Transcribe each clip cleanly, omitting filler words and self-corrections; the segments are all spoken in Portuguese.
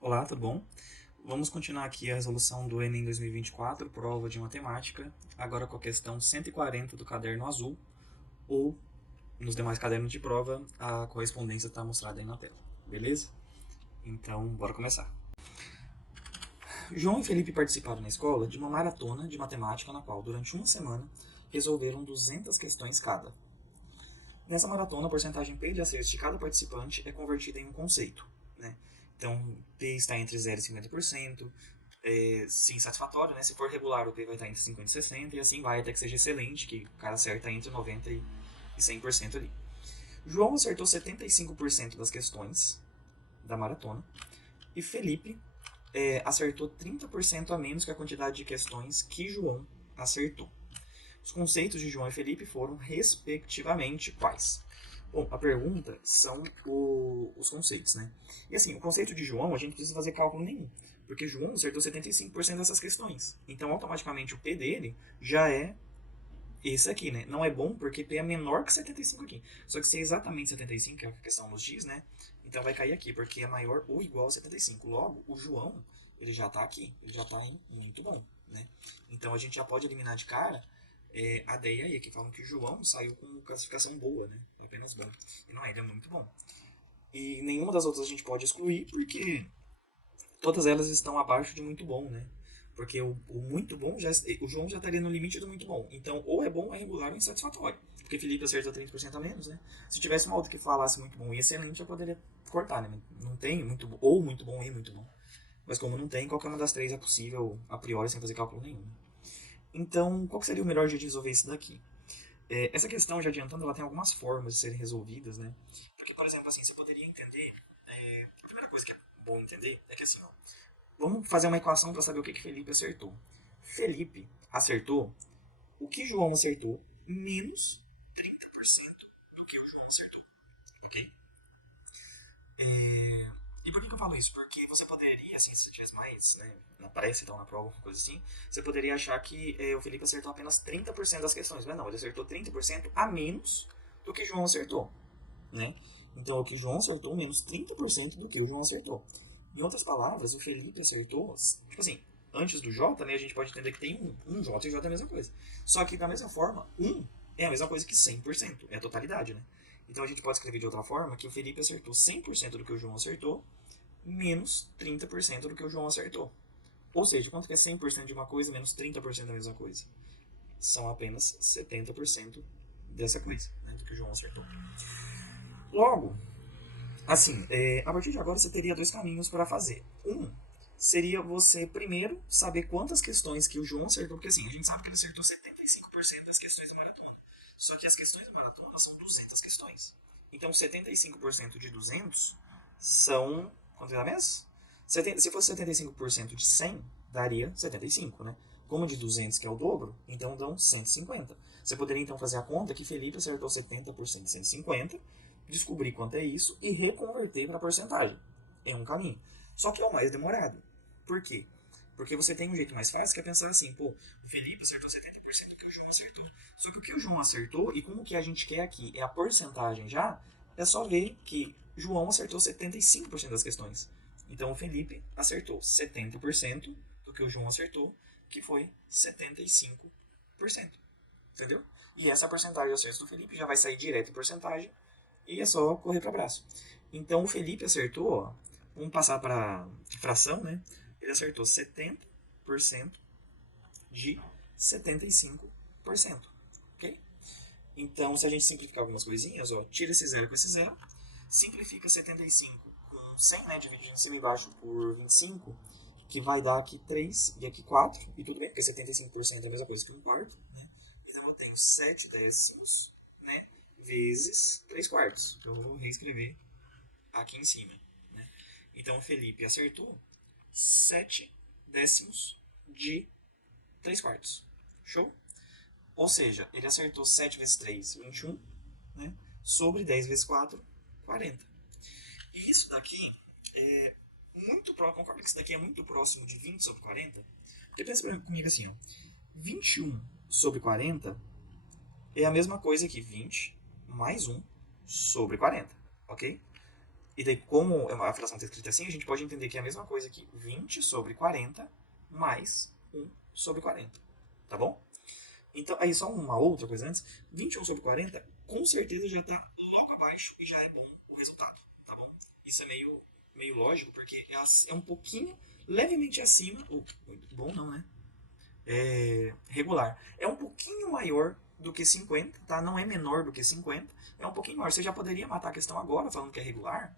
Olá, tudo bom? Vamos continuar aqui a resolução do Enem 2024, prova de matemática, agora com a questão 140 do caderno azul, ou nos demais cadernos de prova, a correspondência está mostrada aí na tela, beleza? Então, bora começar. João e Felipe participaram na escola de uma maratona de matemática na qual, durante uma semana, resolveram 200 questões cada. Nessa maratona, a porcentagem P de acertos de cada participante é convertida em um conceito, né? Então, P está entre 0 e 50%, sim, satisfatório, né? Se for regular, o P vai estar entre 50 e 60, e assim vai até que seja excelente, que o cara acerta entre 90 e 100% ali. João acertou 75% das questões da maratona, e Felipe acertou 30% a menos que a quantidade de questões que João acertou. Os conceitos de João e Felipe foram, respectivamente, quais? Bom, a pergunta são os conceitos, né? E assim, o conceito de João, a gente não precisa fazer cálculo nenhum, porque João acertou 75% dessas questões. Então, automaticamente, o P dele já é esse aqui, né? Não é bom porque P é menor que 75 aqui. Só que se é exatamente 75, que é a questão nos diz, né? Então vai cair aqui, porque é maior ou igual a 75. Logo, o João, ele já está aqui. Ele já está em muito bom, né? Então a gente já pode eliminar de cara a D e a E, que falam que o João saiu com classificação boa, né? É apenas bom. E não é, ele é muito bom. E nenhuma das outras a gente pode excluir, porque todas elas estão abaixo de muito bom, né? Porque o muito bom, o João já estaria no limite do muito bom. Então, ou é bom, ou é regular ou insatisfatório. Porque Felipe acerta 30% a menos, né? Se tivesse uma outra que falasse muito bom e excelente, eu poderia cortar, né? Não tem muito bom e muito bom. Mas como não tem, qualquer uma das três é possível a priori sem fazer cálculo nenhum. Então, qual seria o melhor jeito de resolver isso daqui? Essa questão, já adiantando, ela tem algumas formas de serem resolvidas, né? Porque, por exemplo, assim, você poderia entender. A primeira coisa que é bom entender é que, assim, ó, vamos fazer uma equação para saber o que Felipe acertou. Felipe acertou o que João acertou menos 30% do que o João acertou. Ok? E por que eu falo isso? Porque você poderia, assim, se você tivesse mais, né, na pressa e tal, na prova, alguma coisa assim, você poderia achar que o Felipe acertou apenas 30% das questões. Mas não, ele acertou 30% a menos do que João acertou, né? Então, o que João acertou menos 30% do que o João acertou. Em outras palavras, o Felipe acertou, tipo assim, antes do J, né, a gente pode entender que tem um J e J é a mesma coisa. Só que, da mesma forma, é a mesma coisa que 100%, é a totalidade, né? Então, a gente pode escrever de outra forma que o Felipe acertou 100% do que o João acertou, menos 30% do que o João acertou. Ou seja, quanto que é 100% de uma coisa menos 30% da mesma coisa? São apenas 70% dessa coisa, né, do que o João acertou. Logo, assim, a partir de agora você teria dois caminhos para fazer. Um seria você primeiro saber quantas questões que o João acertou, porque assim, a gente sabe que ele acertou 75% das questões da maratona. Só que as questões da maratona são 200 questões. Então 75% de 200 são. Quanto dá mesmo? Se fosse 75% de 100, daria 75, né? Como de 200, que é o dobro, então dão 150. Você poderia então fazer a conta que Felipe acertou 70% de 150, descobrir quanto é isso e reconverter para porcentagem. É um caminho. Só que é o mais demorado. Por quê? Porque você tem um jeito mais fácil que é pensar assim, pô, o Felipe acertou 70% do que o João acertou. Só que o que o João acertou e como que a gente quer aqui é a porcentagem já, é só ver que João acertou 75% das questões. Então o Felipe acertou 70% do que o João acertou, que foi 75%. Entendeu? E essa porcentagem de acertos do Felipe já vai sair direto em porcentagem e é só correr para abraço. Então o Felipe acertou, ó, vamos passar para fração, né? Ele acertou 70% de 75%. Ok? Então, se a gente simplificar algumas coisinhas, ó, tira esse zero com esse zero, simplifica 75 com 100, né? Divide em cima e embaixo por 25, que vai dar aqui 3 e aqui 4. E tudo bem, porque 75% é a mesma coisa que um quarto, né? Então eu tenho 7 décimos, né? Vezes 3 quartos. Eu vou reescrever aqui em cima, né? Então o Felipe acertou 7 décimos de 3 quartos. Show? Ou seja, ele acertou 7 vezes 3, 21, né? Sobre 10 vezes 4, 40. E isso daqui é muito próximo, concorda que isso daqui é muito próximo de 20 sobre 40? Porque pensa comigo assim, ó. 21 sobre 40 é a mesma coisa que 20 mais 1 sobre 40, ok? E daí, como a fração está escrita assim, a gente pode entender que é a mesma coisa que 20 sobre 40 mais 1 sobre 40. Tá bom? Então, aí só uma outra coisa antes. 21 sobre 40, com certeza já está logo abaixo e já é bom o resultado. Tá bom? Isso é meio lógico, porque é um pouquinho, levemente acima. Bom não, né? Regular. É um pouquinho maior do que 50, tá? Não é menor do que 50. É um pouquinho maior. Você já poderia matar a questão agora falando que é regular.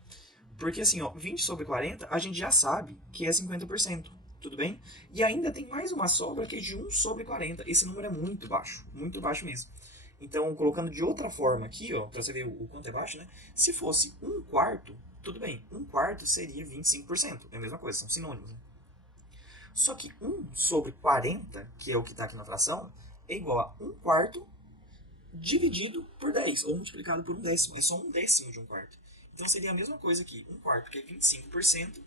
Porque assim, ó, 20 sobre 40, a gente já sabe que é 50%. Tudo bem? E ainda tem mais uma sobra que é de 1 sobre 40. Esse número é muito baixo mesmo. Então, colocando de outra forma aqui, ó, para você ver o quanto é baixo, né? Se fosse um quarto, tudo bem. Um quarto seria 25%. É a mesma coisa, são sinônimos. Né? Só que 1 sobre 40, que é o que está aqui na fração, é igual a 1 quarto dividido por 10, ou multiplicado por 1 décimo. É só 1 décimo de 1 quarto. Então seria a mesma coisa que 1 quarto, que é 25%,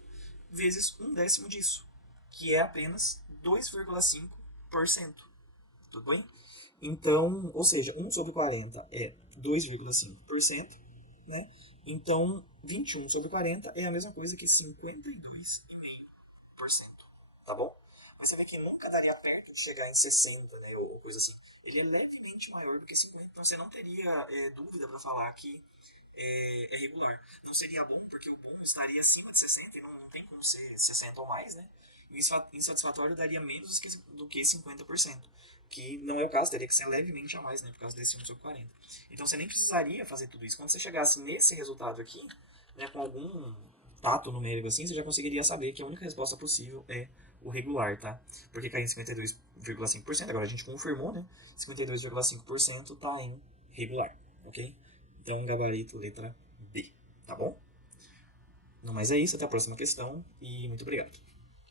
vezes 1 décimo disso, que é apenas 2,5%. Tudo bem? Então, ou seja, 1 sobre 40 é 2,5%, né? Então, 21 sobre 40 é a mesma coisa que 52,5%. Tá bom? Mas você vê que nunca daria perto de chegar em 60, né? Ou coisa assim. Ele é levemente maior do que 50, então você não teria dúvida para falar que é regular. Não seria bom, porque o bom estaria acima de 60 e não tem como ser 60 ou mais, né? E o insatisfatório daria menos do que 50%, que não é o caso, teria que ser levemente a mais, né? Por causa desse 1 sobre 40. Então você nem precisaria fazer tudo isso. Quando você chegasse nesse resultado aqui, né, com algum tato numérico assim, você já conseguiria saber que a única resposta possível é o regular, tá? Porque cai em 52,5%, agora a gente confirmou, né? 52,5% tá em regular, ok? Então, gabarito letra B, tá bom? Não mais é isso, até a próxima questão e muito obrigado.